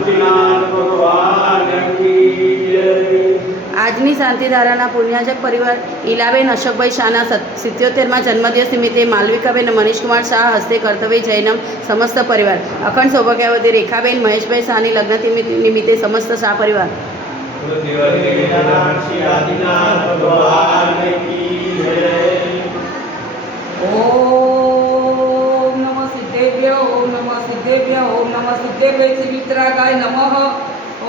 શાંતિનાથ ભગવાન કી જય. આજની શાંતિધારાના પુણ્યાજક પરિવાર ઈલાબેન અશોકભાઈ શાહના 77માં જન્મદિવસ નિમિત્તે માલવિકાબેન અને મનીષકુમાર શાહ હસ્તે કર્તવ્ય જૈનમ સમસ્ત પરિવાર, અખંડ સૌભાગ્યવતી રેખાબેન મહેશભાઈ શાહની લગ્ન નિમિત્તે સમસ્ત શાહ પરિવાર. શ્રી આદિનાથ ભગવાન કી જય. ओम नमः सिद्धेभ्य, ओम नमः सिद्धेभ्य, ओम नमः सिद्धेभ्य श्री वितरागाय नमः.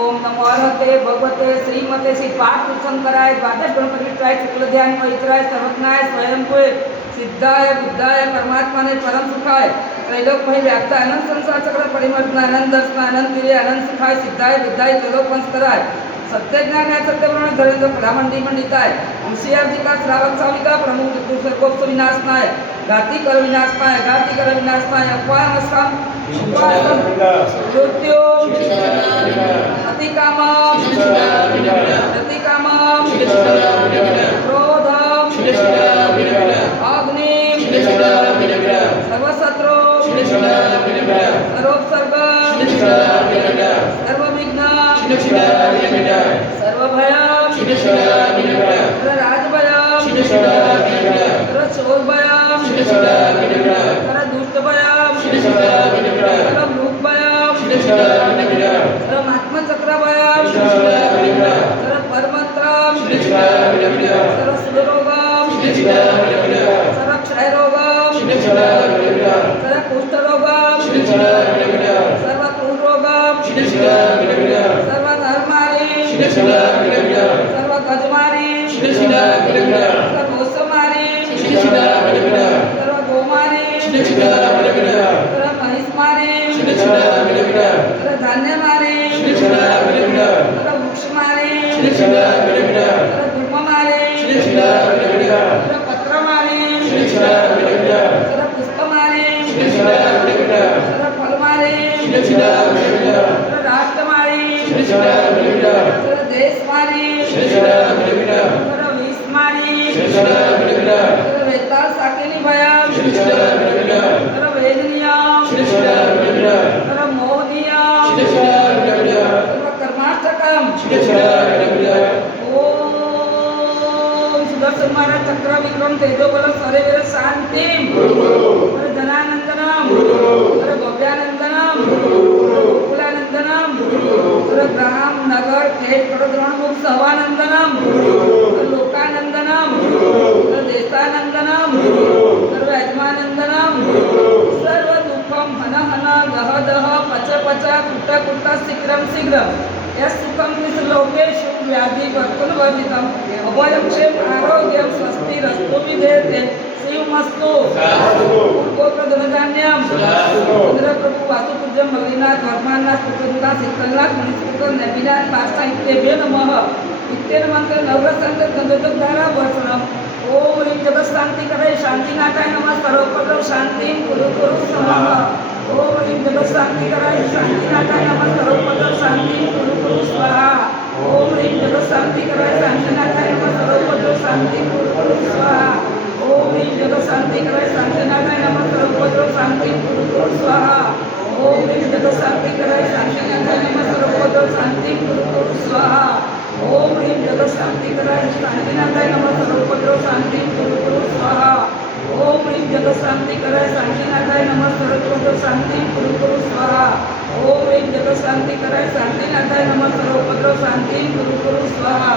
ओम नमो अर्हते भगवते श्रीमते श्री पार्थ शंकराय द्वादश गणपतित्राय शुक्ल ध्यान पवित्राय सर्वज्ञाय स्वयंभुवे सिद्धाय बुद्धाय परमात्मा ने परम सुखाय त्रैलोक में व्याप्त अनंत संसार चक्र परिमर्दन आनंद दर्शन आनंद तिरे आनंद सुखाय सिद्धाय बुद्धाय त्रैलोक वंशकराय सत्य ज्ञान सत्य प्रण धरेंद्र फलामंडी मंडिताय होशियार जी का श्रावक साविका प्रमुख सर्वोप विनाशनाय घाती कर विनाशनाय घाती कर विनाशनाय अपायमस्काम मृत्युम अतिकामम प्रतिकामम क्रोधम अग्निम सर्वशत्रु सर्वोपसर्ग सर्वविघ्न सर्वभयम सर्वराजभयम सर्वशोकभयम सर्वदुष्टभयम सर्वमृगभयम सर्वमात्मचक्रभयम सर्वपरमंत्रम सर्वसुरोगम सर्वक्षयरोगम सर्वकुष्ठरोगम सर्वक्रूररोगम सर्वधर्मारी सर्वगजमारी सर्वोत्समारी सर्वगोमारी सर्वमहिषमारी सर्वधान्यमारी सर्ववृक्षमारी सर्वधूममारी सर्वपत्रमारी सर्वपुष्पमारी सर्वफलमारी सर्वराष्ट्रमारी सर्वदेशमारी सर्वविषमारी सर्ववेताल साकेली भयम सर्ववेदनियम सर्वमोहनियम सर्वकर्माष्टकम. ओम सुदर्शन महाराज चक्र विक्रम तेजो बल शरीर शांति धनानंदनम भव्यानंदनम गोकुलानंदनम ग्राम नगर खेत कड़द्रोण मुक्त हवानंदनम लोकानंदनम देशानंदनम सर्वयजमानंदनम सर्व दुःखम हन हन दह दह पच पच कुट कुट शीघ्रम शीघ्रम यस्सुखम लोकेषु व्याधि वर्तुलवर्जितम अभयं क्षेम आरोग्यम स्वस्ति रस्तु विधेयते शिवमस्तु गोत्र धनधान्यम चंद्र प्रभु वासुपूज्यम मल्लिनाथ वर्मानाथ पुत्रनाथ शीतलनाथ मुनिपुत्र नवीनाथ पास्ता इत्येभ्यो नमः. इत्येन मंत्र नवरसांतर गंधोदक धारा वर्षणम. ओम ह्रीं जगत शांति करे शांतिनाथाय नमः. सर्वोपद्रव शांति कुरु कुरु नमः. ओम ह्रीं जगत शांति करे शांतिनाथाय नमः. सर्वोपद्रव शांति कुरु कुरु स्वाहा. ओम ह्रीं जगत शांति करे शांतिनाथाय नमः. सर्वोपद्रव शांति कुरु कुरु स्वाहा. ओम ह्रीं जगत शांति करे शांतिनाथाय नमः. सर्वोपद्रव शांति कुरु कुरु स्वाहा. ओम ह्रीं जगत शांति करे शांतिनाथाय नमः. सर्वोपद्रव शांति कुरु कुरु स्वाहा. ओम ह्रीं जगत शांति करे शांतिनाथाय नमः. सर्वोपद्रव शांति कुरु कुरु स्वाहा. ओम ह्रीं जगत शांति करे शांतिनाथाय नमः. सर्वोपद्रव शांति कुरु कुरु स्वाहा. ओम ह्रीं जगत शांति करे शांतिनाथाय नमः. सर्वोपद्रव शांति कुरु कुरु स्वाहा.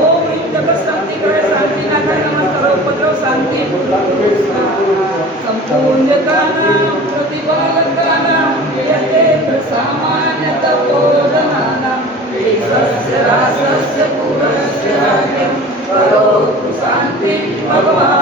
ओम ह्रीं जगत शांति करे शांतिनाथाय नमः. सर्वोपद्रव शांति कुरु कुरु स्वाहा. संपूज्यकानां प्रतिपालकानां यतेन्द्र सामान्य तपोधनानां देशस्य रासस्य पुरस्य करोतु शान्ति भगवान्